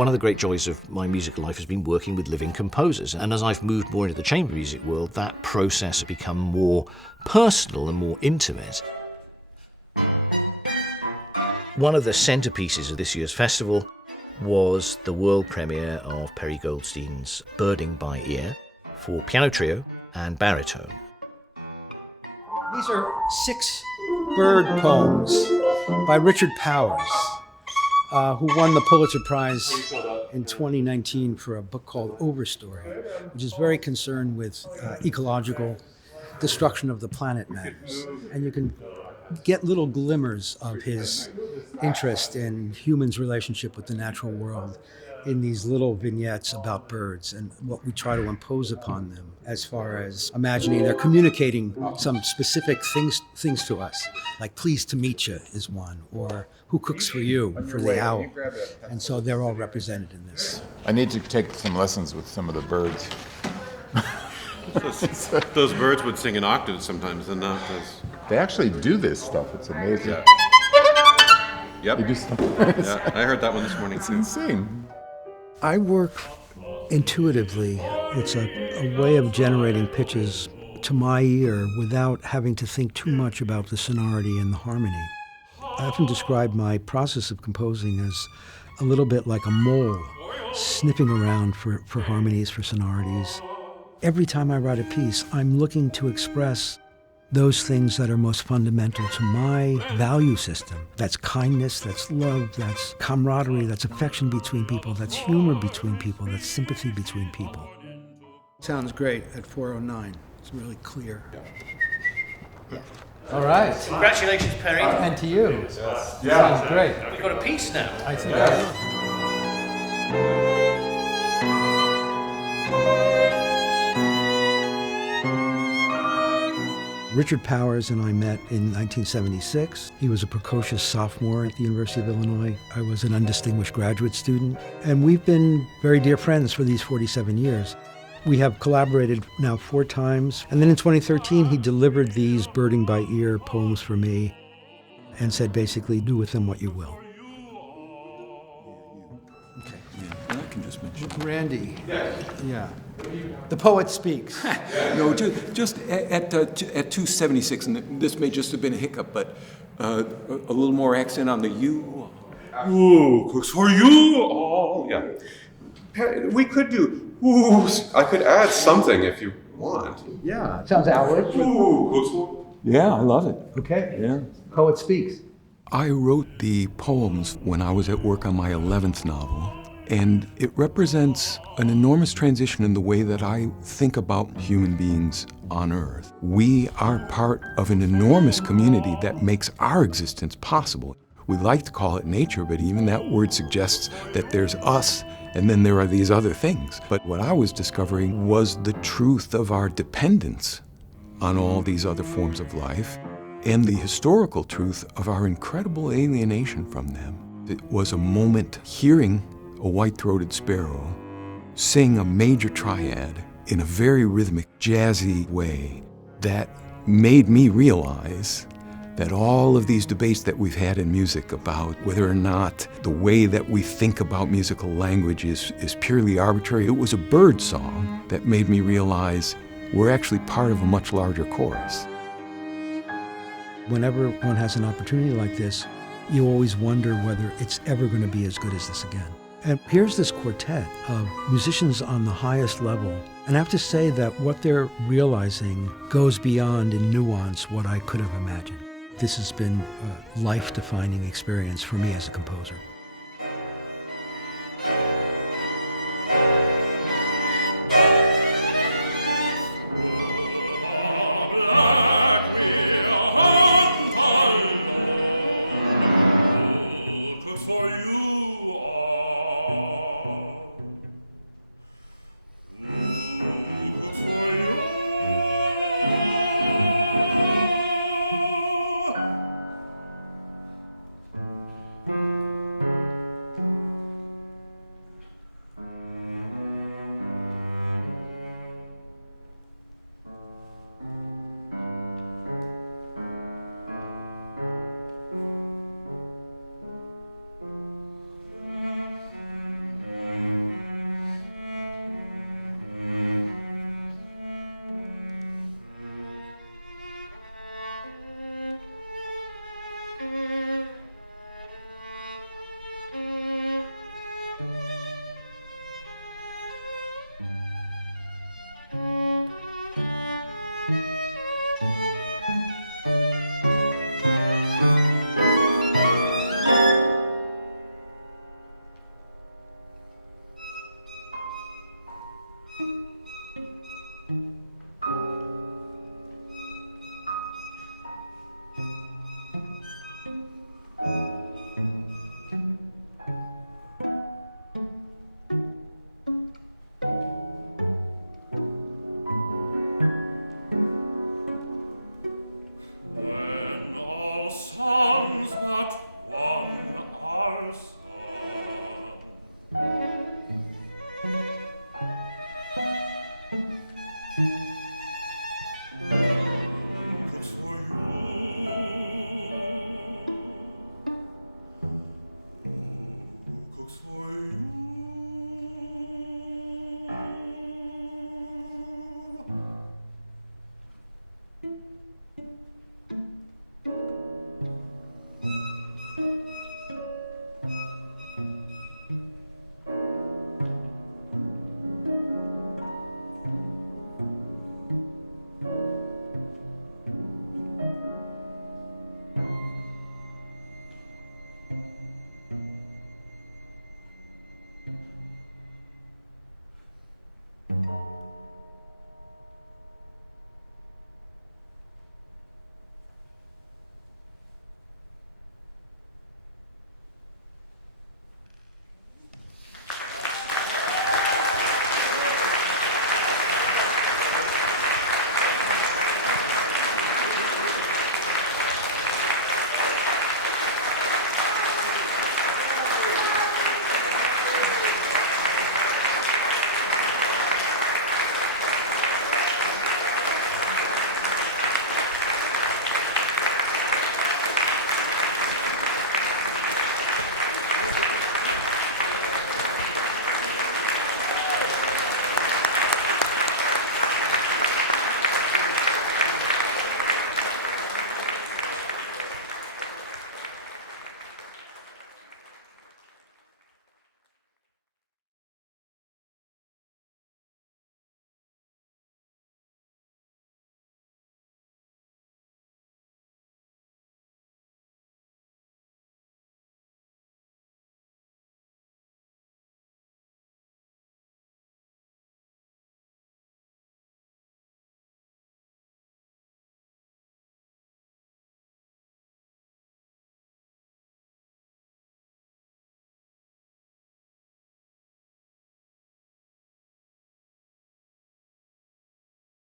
One of the great joys of my musical life has been working with living composers, and as I've moved more into the chamber music world, that process has become more personal and more intimate. One of the centerpieces of this year's festival was the world premiere of Perry Goldstein's Birding by Ear for piano trio and baritone. These are 6 bird poems by Richard Powers, who won the Pulitzer Prize in 2019 for a book called Oeuvre Story, which is very concerned with ecological destruction of the planet matters. And you can get little glimmers of his interest in humans' relationship with the natural world in these little vignettes about birds and what we try to impose upon them as far as imagining they're communicating some specific things to us, like pleased to meet you is one, or who cooks for you for the owl. And so they're all represented in this. I need to take some lessons with some of the birds. Those birds would sing in octaves sometimes, and not as... They actually do this stuff. It's amazing. Yeah. Yep. They do stuff. Yeah, I heard that one this morning. It's insane. I work intuitively. It's a way of generating pitches to my ear without having to think too much about the sonority and the harmony. I often describe my process of composing as a little bit like a mole sniffing around for harmonies, for sonorities. Every time I write a piece, I'm looking to express those things that are most fundamental to my value system. That's kindness, that's love, that's camaraderie, that's affection between people, that's humor between people, that's sympathy between people. Sounds great at 4:09. It's really clear. Yeah. All right. Congratulations, Perry. And to you. Yeah. Sounds great. We've got a piece now. I think I will. Richard Powers and I met in 1976. He was a precocious sophomore at the University of Illinois. I was an undistinguished graduate student. And we've been very dear friends for these 47 years. We have collaborated now 4 times. And then in 2013, he delivered these Birding by Ear poems for me and said basically, do with them what you will. Okay. Yeah, I can just mention. Randy. Yeah. The poet speaks. No, just at 276, and this may just have been a hiccup, but a little more accent on the you. Ooh, cooks for you all. Yeah. We could do, ooh, I could add something if you want. Yeah, sounds Irish. Ooh, cooks for... Yeah, I love it. Okay. Yeah. Poet speaks. I wrote the poems when I was at work on my 11th novel, and it represents an enormous transition in the way that I think about human beings on Earth. We are part of an enormous community that makes our existence possible. We like to call it nature, but even that word suggests that there's us and then there are these other things. But what I was discovering was the truth of our dependence on all these other forms of life and the historical truth of our incredible alienation from them. It was a moment hearing a white-throated sparrow sing a major triad in a very rhythmic, jazzy way that made me realize that all of these debates that we've had in music about whether or not the way that we think about musical language is purely arbitrary, it was a bird song that made me realize we're actually part of a much larger chorus. Whenever one has an opportunity like this, you always wonder whether it's ever going to be as good as this again. And here's this quartet of musicians on the highest level. And I have to say that what they're realizing goes beyond in nuance what I could have imagined. This has been a life-defining experience for me as a composer. for you.